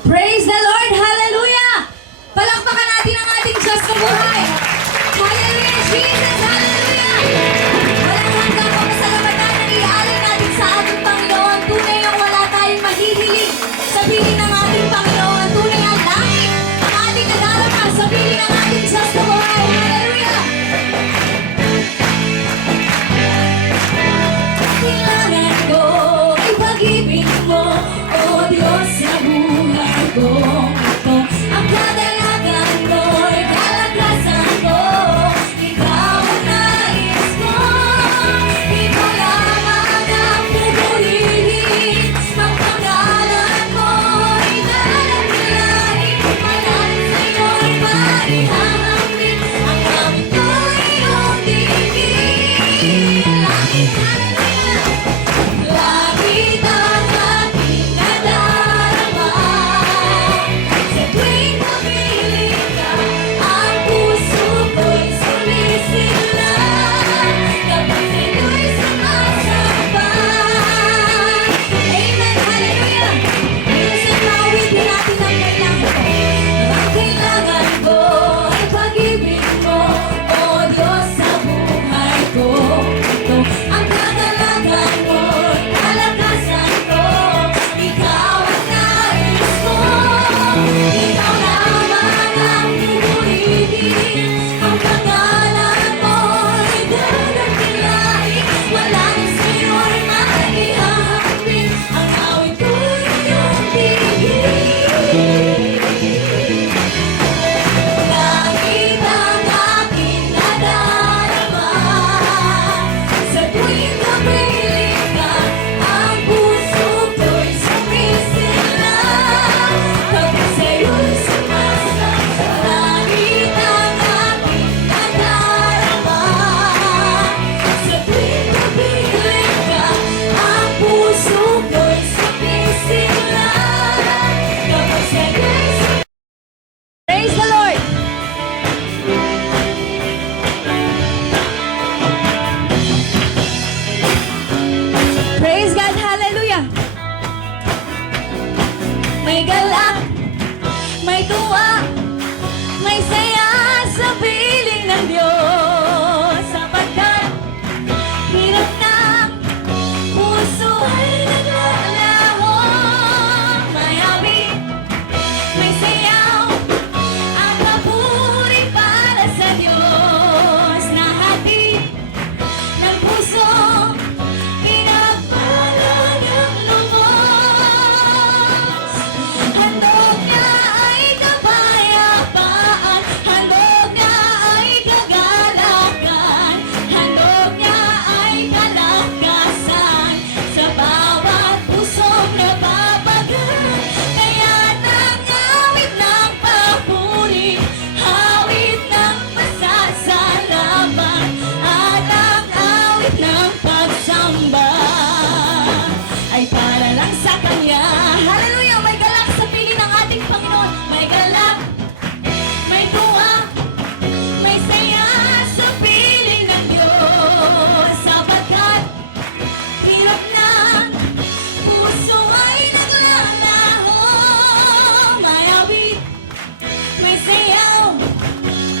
Praise the Lord! Hallelujah! Palakpakan natin ang ating Diyos sa buhay! Hallelujah, Jesus! Hallelujah! Walang hanggang papasalamatan ang iaalay natin sa ating Panginoon. Tunay ang wala tayong mahihiling sa piling ng ating Panginoon. Tunay ang langit ang ating nadarama sa piling ng ating Diyos sa buhay. Hallelujah! Kailangan ko ay pag-ibig mo, O Diyos, sa buhay ko. Ito ang kadalagan ko'y kalakasan ko. Ikaw ang nais ko, ikaw lamang ang pupurihin. Ang pangalan mo'y dalangin, malalim sa'yo'y maihahambing. Ang langit ko'y iyong tingin. Langit na langit ang aking nadarama. Sa tuwing pumiling ka, ang puso ko'y sumisilang. Kapag sa'yo'y sumasamba. Amen, hallelujah. Minsan mauwitin natin ang kailangan ko. Ang kailangan ko ay pag-ibig mo, O Diyos, sa buhay ko. Ito ang kadalagan mo, kalakasan ko. Ikaw ang nais ko, ikaw lamang ang pupurihin. Ang pangalan mo'y dadagdagilain, walang sa'yo'y maihahambing. Ang awit ko'y iyong tingin. Langit ang aking nadarama. Sa tuwing pumiling ka, ang puso ko'y sumisilang. Kapag sa'yo'y sumasamba. Langit ang aking nadarama. Sa tuwing pumiling ka, ang puso ko'y sumisilang. Kapag sa'yo'y Praise the Lord! Praise God! Hallelujah! May galak, may tuwa, may saya sa piling ng Diyos. Sapagkat hirap ng puso ay naglalaho. May awit, may sayaw, at papuri para sa Diyos. Na hatid ng puso, pinagpalang ang lubos. Handog niya ay kapayapaan, handog niya ay kagalakan, handog niya ay kalakasan sa bawat pusong napapagal. Kaya't ang awit ng papuri, awit ng pasasalamat, at ang awit ng pagsamba ay para lang sa Kanya. Hallelujah! May galak sa piling ng ating Panginoon. May galak, may tuwa, may saya sa piling ng Diyos. Sapagkat hirap ng puso ay naglalaho. May awit, may sayaw,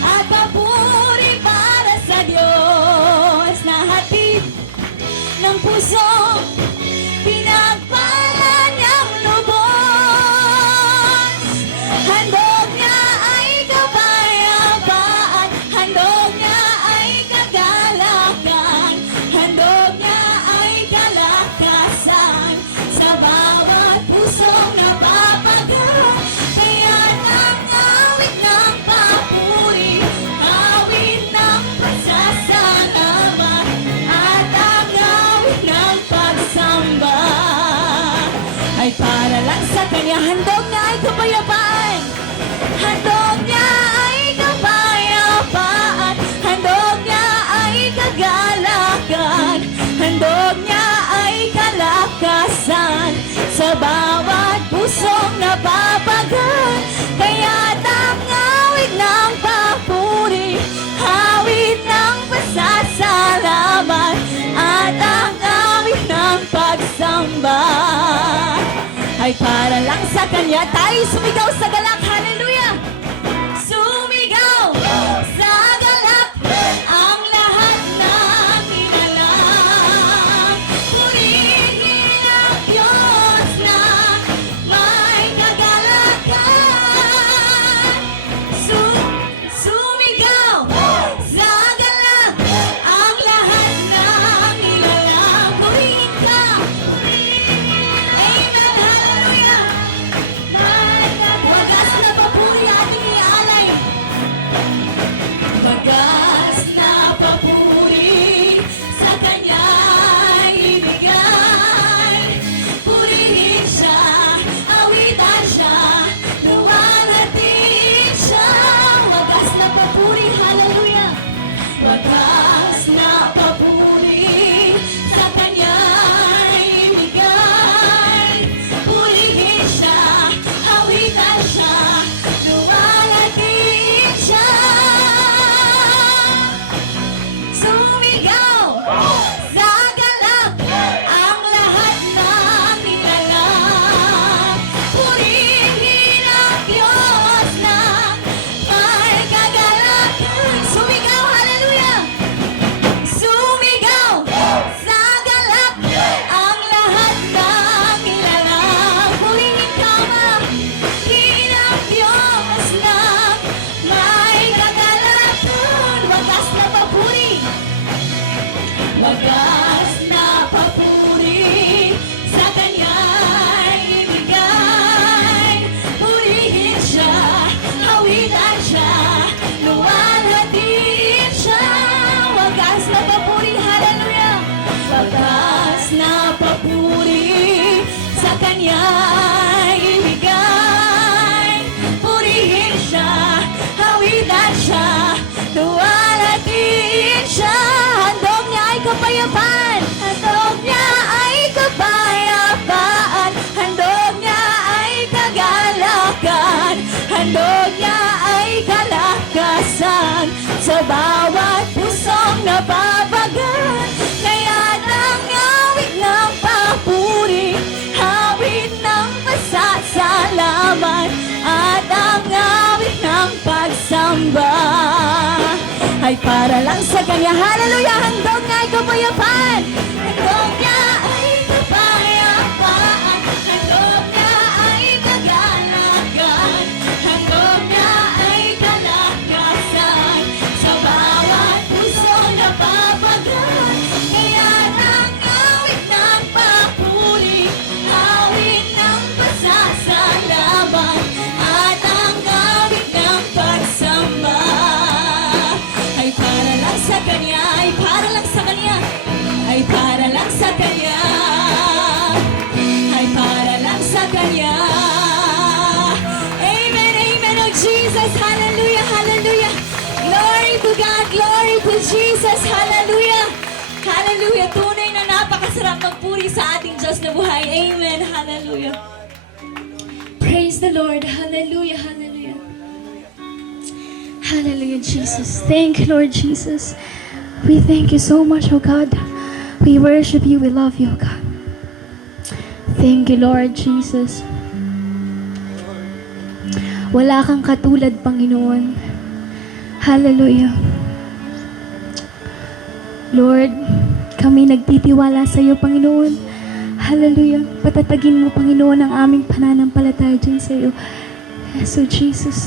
at papuri para sa Diyos. Na hatid ng puso, pinagpalan niyang lubos. Handog niya ay kapayapaan, handog niya ay kagalakan, handog niya ay kalakasan sa bawat pusong napapagal. Kaya't ang awit ng papuri, awit ng pasasalamat, at ang awit ng pagsamba ay para lang sa Kanya. Handog niya ay kapayapaan, handog niya ay kapayapaan, handog niya ay kagalakan, handog niya ay kalakasan sa bawat pusong napapagal. Kaya't ang awit ng papuri, awit ng pasasalamat, at ang awit ng pagsamba ay para lang sa Kanya tayo sumigaw sa galak. Hallelujah! Sumigaw sa galak ang lahat ng nilalang. Purihin ang Diyos na may kagalakan. Sumigaw sa galak ang lahat ng nilalang. Purihin ka. Amen. Hallelujah. Wagas na papuri ating ialay. Wagas na papuri sa Kanya'y ibigay. Purihin siya, awitan siya, luwalhatiin siya. Wagas na papuri, hallelujah. Wagas na papuri sa Kanya'y ibigay. Purihin siya, awitan siya, luwalhatiin siya. Sumigaw sa galak ang lahat ng nilalang. Purihin ang Diyos na may kagalakan. Sumigaw, hallelujah! Sumigaw sa galak ang lahat ng nilalang. Purihin ka ma, purihin ang Diyos na may kagalakan. Wagas na papuri. Wagas na papuri sa Kanya'y ibigay. Purihin siya, awitan siya, luwalhatiin siya. Wagas na papuri, hallelujah. Wagas na papuri sa Kanya'y ibigay. Purihin siya, awitan siya, luwalhatiin siya. Handog niya ay kapayapaan. Handog niya ay kapayapaan. Handog niya ay kagalakan. Handog niya ay kalakasan sa bawat pusong nababagan. Kaya nang awit ng papuri, awit ng pasasalamat, at ang awit ng pagsamba ay para lang sa Kanya. Hallelujah! Handog niya ay kapayapaan. Handog niya ay kapayapaan. Handog niya ay kagalakan. Handog niya ay kalakasan sa bawat puso na papagan. Kaya nang awit ng papuri, awit ng pasasalamat, at ang awit ng pagsamba ay para lang sa Kanya, ay para lang sa Kanya, ay para lang sa Kanya, ay para lang sa Kanya. Amen, amen, oh Jesus, hallelujah, hallelujah. Glory to God, glory to Jesus, hallelujah. Hallelujah, tunay na napakasarap magpuri sa ating Diyos na buhay. Amen, hallelujah. Praise the Lord, hallelujah, hallelujah. Hallelujah, Jesus. Thank you, Lord Jesus. We thank you so much, oh God. We worship you. We love you, oh God. Thank you, Lord Jesus. Wala kang katulad, Panginoon. Hallelujah. Lord, kami nagtitiwala sa iyo, Panginoon. Hallelujah. Patatagin mo, Panginoon, ang aming pananampalataya dyan sa iyo. Yes, oh Jesus.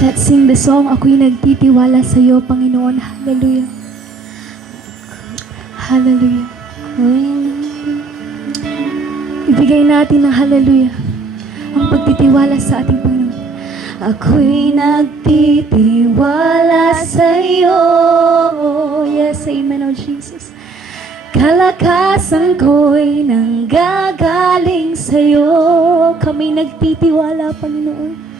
Let's sing the song, Ako'y Nagtitiwala sa iyo, Panginoon. Hallelujah. Hallelujah. Ibigay natin ng hallelujah ang pagtitiwala sa ating Panginoon. Ako'y nagtitiwala sa iyo. Yes, amen, oh Jesus. Kalakasan ko'y nanggagaling sa iyo. Kami nagtitiwala, Panginoon.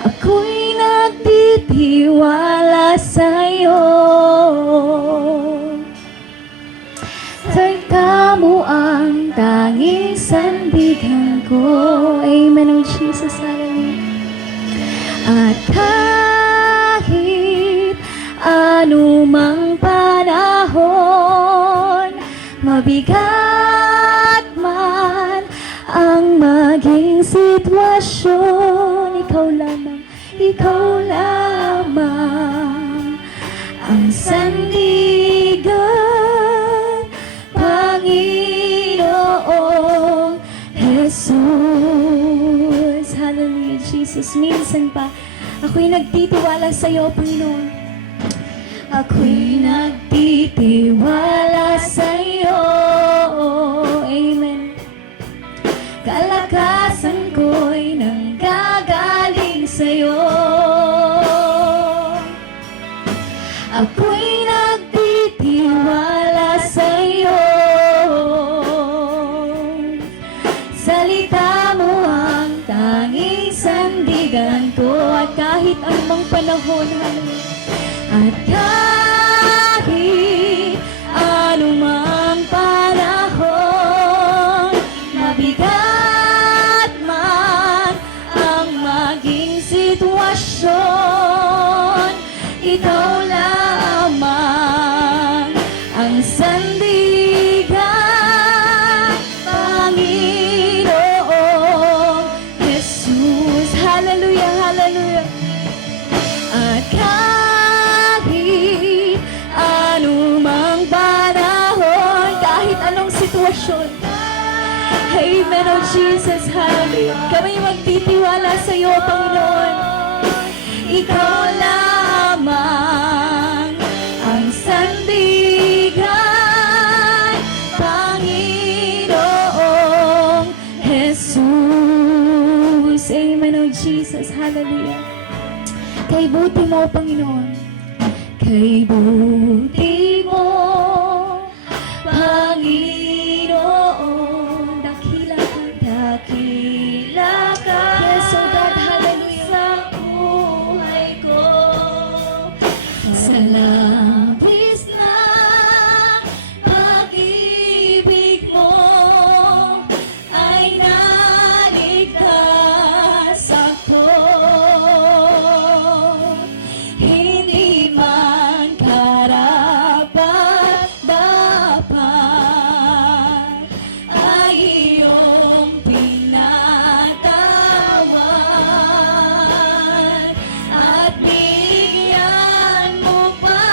Ako'y nagtitiwala sa'yo. Salita mo ang tanging sandigan ko. Amen, oh Jesus, hallelujah. At kahit anumang panahon, mabigat aking sitwasyon, ikaw lamang ang sandigan, Panginoong Jesus. Hallelujah, Jesus. Minsan pa, ako'y nagtitiwala sa iyo, Panginoon. Ako'y nagtitiwala sa iyo. Amen. Kalakasan ko'y nanggagaling sa iyo. Ako'y nagtitiwala sa iyo. Salita mo ang tanging sandigan ko, at kahit anumang panahon, at kahit anumang panahon, mabigat man ang maging sitwasyon, ikaw lamang ang sandigan, Panginoong Jesus. Hallelujah, hallelujah. At kahit anumang panahon, kahit anong sitwasyon, Amen, oh Jesus, hallelujah. Kami magtitiwala sa iyo, Panginoon. Ikaw lamang ang sandigan, Panginoong Jesus. Amen, oh Jesus, hallelujah. Kay buti mo, Panginoon. Kay buti mo, Panginoon. Dakila ka. Yes, oh God, hallelujah. Sa buhay ko, sa labis na pag-ibig mo, ay naligtas ako. Hindi man karapat-dapat ay iyong pinatawad, at bigyan mo pa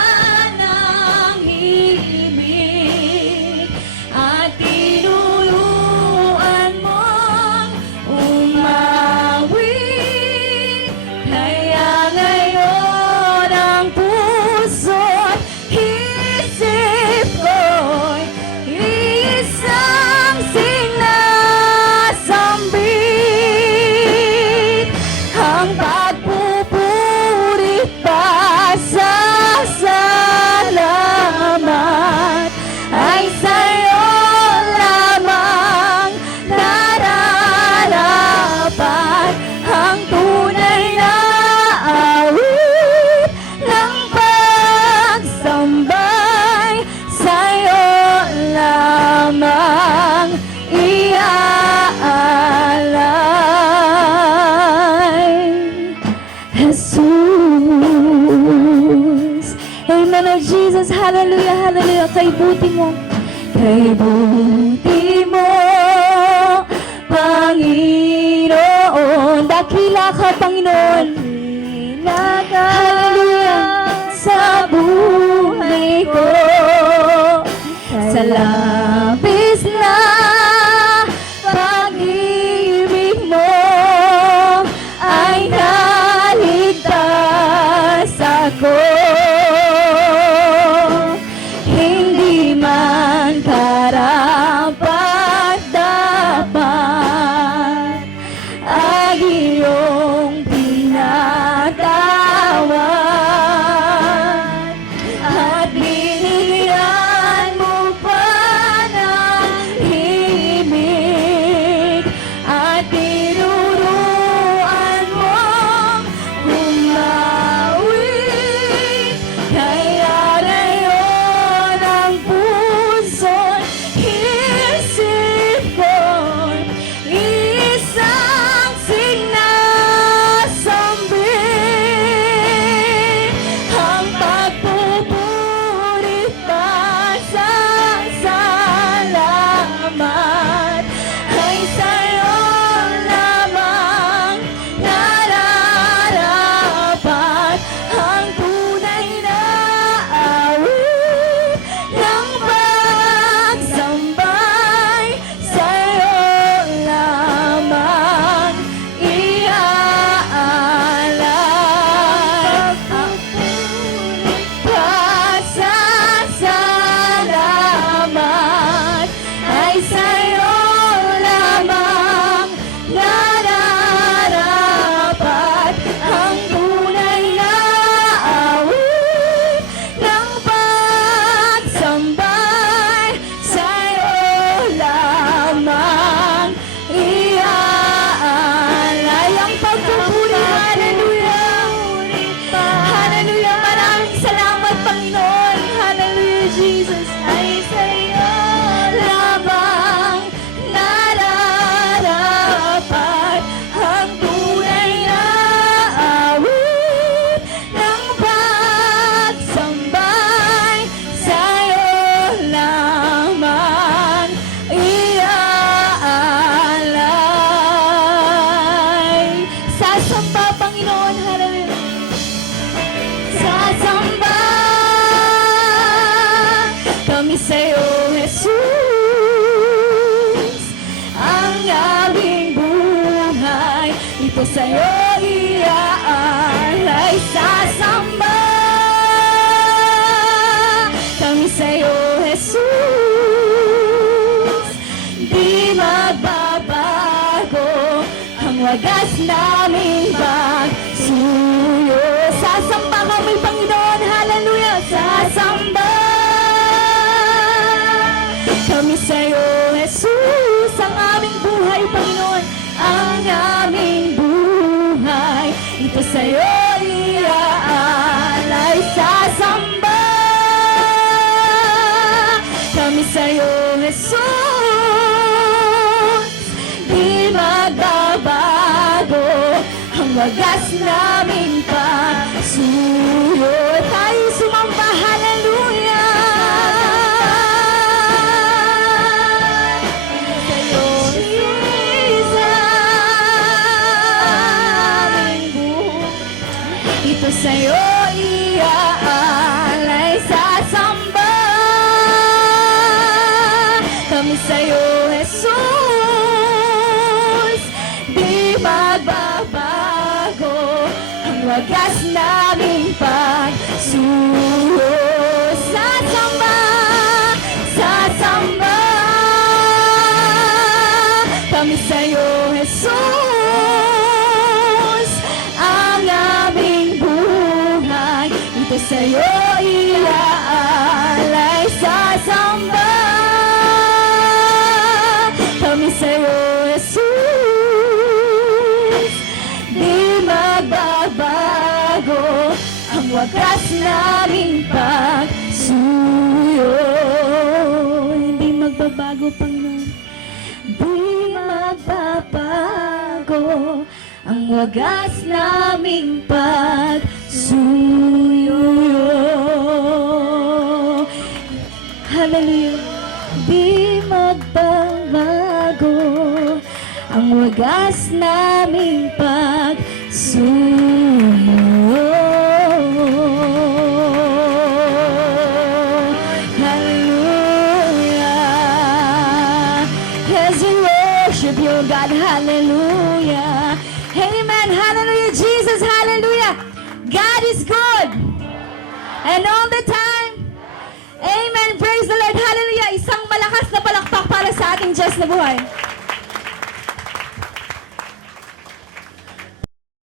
ng himig, at tinuluan mong umawi. Kaya ngayon ang puso't isip ko'y isang sinasambit, ang pagpupuri pa sa salamat ay sa'yo lamang nararapat. Ang tunay na awit ng pagsambay, sa'yo lamang iaalay, Jesus. Amen, oh Jesus, hallelujah, hallelujah. Kay buti mo, Panginoon. Dakila ka, Panginoon. Hallelujah. Sa buhay ko, sa labis na pag-ibig mo, ay naligtas ako. Hindi man karapat-dapat ay iyong pinatawad, sa'yo iaalay, sasamba kami sa'yo, Jesus. Di magbabago ang wagas naming pagsuyo. Sasamba kami, Panginoon, hallelujah. Sasamba kami sa'yo, Jesus. Ang aming buhay, Panginoon, ang aming buhay, ito sa'yo iaalay. Sasamba kami sa'yo, Jesus. Di magbabago ang wagas naming pagsuyo. Tayo sumamba, hallelujah. Ito sa'yo iaalay, sasamba kami sa'yo, Jesus. Di magbabago ang wagas naming pagsuyo. Sasamba, sasamba kami sa'yo, Jesus. Ang aming buhay, ito sa'yo iaalay. Sasamba kami sa'yo, Jesus. Di magbabago ang wagas naming pagsuyo. Hindi magbabago, Panginoon. Di magbabago ang wagas naming pagsuyo. Hallelujah. Di magbabago ang wagas naming pagsuyo. Hallelujah. Yes, we worship you, God. Hallelujah. Amen. Hallelujah, Jesus. Hallelujah. God is good. And all the time. Amen. Praise the Lord. Hallelujah. Isang malakas na palakpak para sa ating Diyos na buhay.